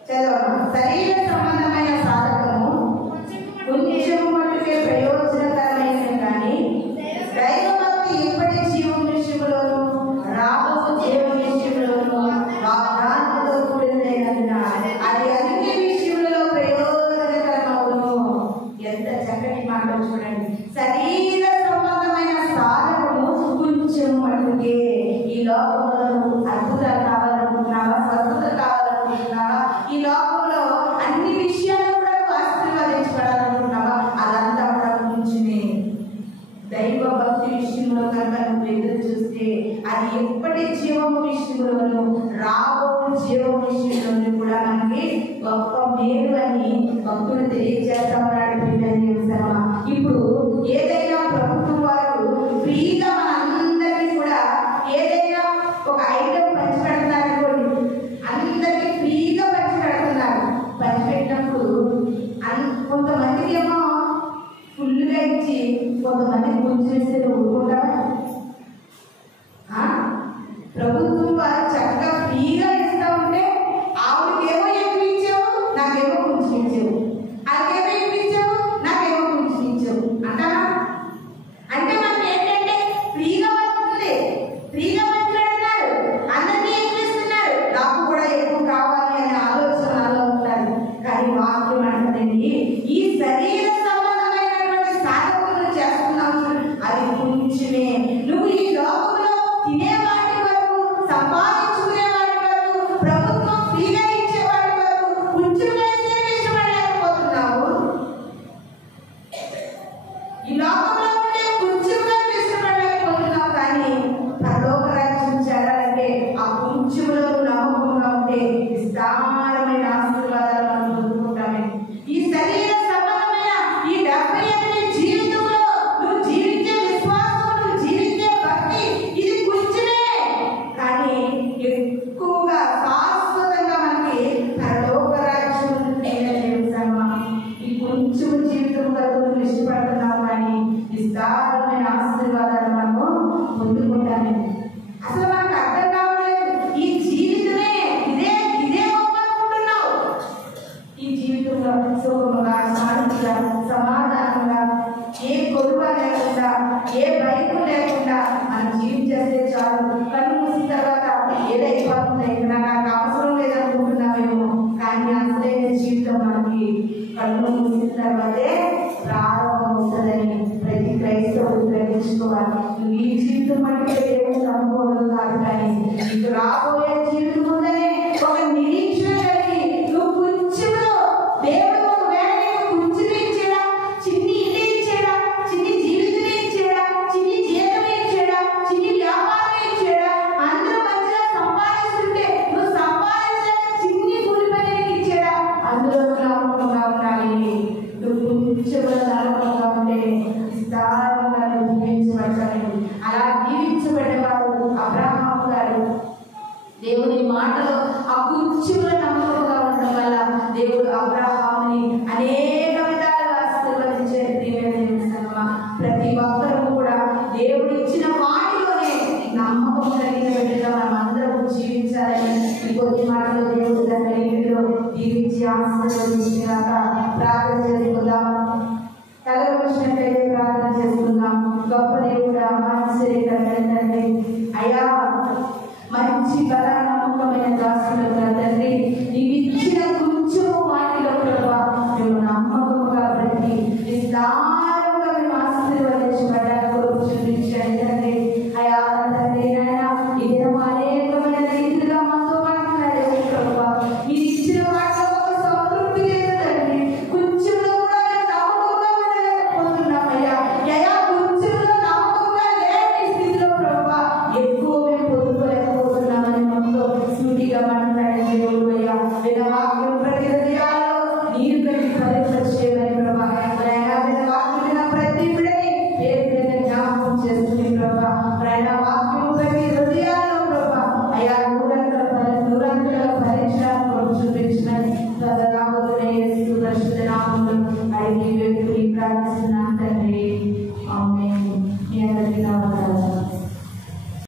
చదవమ్మా. శరీర సంబంధమైన సాధకము కొంచెం మట్టుకే ప్రయోజనకరమైనది కానీ దైవభక్తి ఇప్పటి జీవం విషయంలోను రాబో జీవం విషయంలోను వాగ్దానంతో కూడినదైనందున అది అన్ని విషయంలో ప్రయోజనకరమవును. ఎంత చక్కటి మాట చూడండి. శరీర సంబంధమైన సాధకము కొంచెం మట్టుకే. ఈ లోకంలో అద్భుతాలు కావాలనుకుంటున్నావా? స్వస్థత కావాలనుకుంటున్నావా? ఈ లోకంలో అన్ని విషయాలు కూడా ఆశీర్వదించబడాలనుకుంటున్నావా? అదంతా కూడా కొంచెమే. దైవ భక్తి విషయంలో కనుక నువ్వు ఎదురు చూస్తే అది ఎప్పటి జీవము విషయంలోనూ రాబో జీవము విషయంలోనూ కూడా మనకి గొప్ప మేలు అని భక్తులు తెలియజేస్తా ఉన్నాడు. ఇప్పుడు ఏదైనా ప్రభుత్వం వారు ఫ్రీగా మనందరికీ కూడా ఏదైనా ఒక ఐటెం పంచిపెడతారనుకోండి, అందరికీ ఫ్రీగా పంచిపెడుతున్నారు. పంచిపెట్టినప్పుడు కొంతమందికి ఏమో ఫుల్గా ఇచ్చి కొంతమందికి కొంచెం ఇస్తే ఊరుకుంటావా? ప్రభుత్వం వారు చక్కగా ఫ్రీగా ఇస్తా ఉంటే ఆవిడకేమో ఎక్కువ ఇచ్చావు, నాకేమో కొంచెం ఇచ్చావు, వాళ్ళకేమో ఎక్కువ ఇచ్చావు, నాకేమో కొంచెం ఇచ్చావు అంటారా? అంటే మనం ఏంటంటే ఫ్రీగా వస్తుంది, ఫ్రీగా మాట్లాడుతున్నారు, అందరినీ ఎక్కువ ఇస్తున్నారు, నాకు కూడా ఎక్కువ కావాలి అనే ఆలోచనలో ఉంటారు. కానీ వాక్యం అంటుందండి, ఈ శరీర సంబంధమైనటువంటి సాధకులు చేస్తున్నావు అది కొంచెమే. నువ్వు ఈ లోకంలో తినేవాటి వరకు, సంపాదించుకునే వాటి వరకు, ప్రభుత్వం ఫ్రీగా ఇచ్చేవాటి వరకు కొంచెం వేస్తే ఇష్టపడలేకపోతున్నావు. ఈ లోకంలో ఉండే కొంచెంగా ఇష్టపడలేకపోతున్నావు. కానీ పరలోక రాజ్యం చేరాలంటే ఆ కొంచెంలో నమ్మకంగా ఉంటే విస్తారమైన ఆశీర్వాదాలు మనం పొందుకుంటామే. ఈ శరీర సంబంధమైన ఈ 78 జీవితంలో నువ్వు జీవించే విశ్వాసం, నువ్వు జీవించే భక్తి ఇది కొంచెమే. కానీ ఎక్కువగా శాశ్వతంగా మనకి పరలోక రాజ్యం ఈ కొంచెం జీవితం వరకు నువ్వు ఇష్టపడుతున్నావు. కానీ విస్తారమైన ఆశీర్వాదాలు మనము పొందుకుంటామే. అసలు మనకు అర్థం కావట్లేదు. ఈ జీవితమే ఇదే గొప్ప అనుకుంటున్నావు. ఈ జీవితంలో సుఖముగా, శాంతిగా, సమాధానంగా, ఏ గొడవ లేకుండా, ఏ భయం లేకుండా మనం జీవించేస్తే చాలు. కళ్ళు మూసిన తర్వాత ఏదైపోతుంది, నాకు అవసరం లేదనుకుంటున్నావేమో. కానీ అసలైన జీవితం మనకి కళ్ళు మూసిన తర్వాతే ప్రారంభమవుతుందని ప్రతి క్రైస్తవుడు గ్రహించుకోవాలి. నువ్వు ఈ జీవితం అంటే దేవుడు అనుకోవడం కాదు, కానీ నీకు రాబోయే జీవితం ఉందనే ఒక నిరీక్షణ కలిగి నువ్వు కొంచెంలో దేవుడు ఒకవేళ నీకు కొంచెం ఇచ్చాడా, చిన్ని ఇల్లు ఇచ్చాడా, చిన్ని జీవితం ఇచ్చాడా, చిన్ని జీతం ఇచ్చాడా, చిన్ని వ్యాపారం ఇచ్చాడా, అందరూ మంచిగా సంపాదిస్తుంటే నువ్వు సంపాదించిన చిన్ని కూలి పని ఇచ్చాడా, అందులో నమ్మకంగా ఉండాలి. నువ్వు కొంచెంలో నమ్మకంగా ఉంటే విస్తారంగా జీవించబడతాను. అలా జీవించబడేవాడు అబ్రహాము గారు. దేవుని మాటలో ఆ కొంచెంలో నమ్మకంగా ఉండడం వల్ల దేవుడు అబ్రహాముని అనేక విధాలుగా ఆశీర్వదించారు. ప్రతి ఒక్కరూ కూడా దేవుడు ఇచ్చిన వాటిలోనే నమ్మకం కలిగిన బిడ్డగా మనం అందరం జీవించాలని ఈ కొద్ది మాటలో దేవుడు తన ఇంటిలో జీవించి ఆశీర్వదించినాక ప్రార్థన చేసుకుందాం. తలవచ్చినట్లయితే ప్రార్థన చేసుకుందాం. గొప్ప దేవుడు ఆశ్చర్యకరమైన తండ్రి, అయ్యా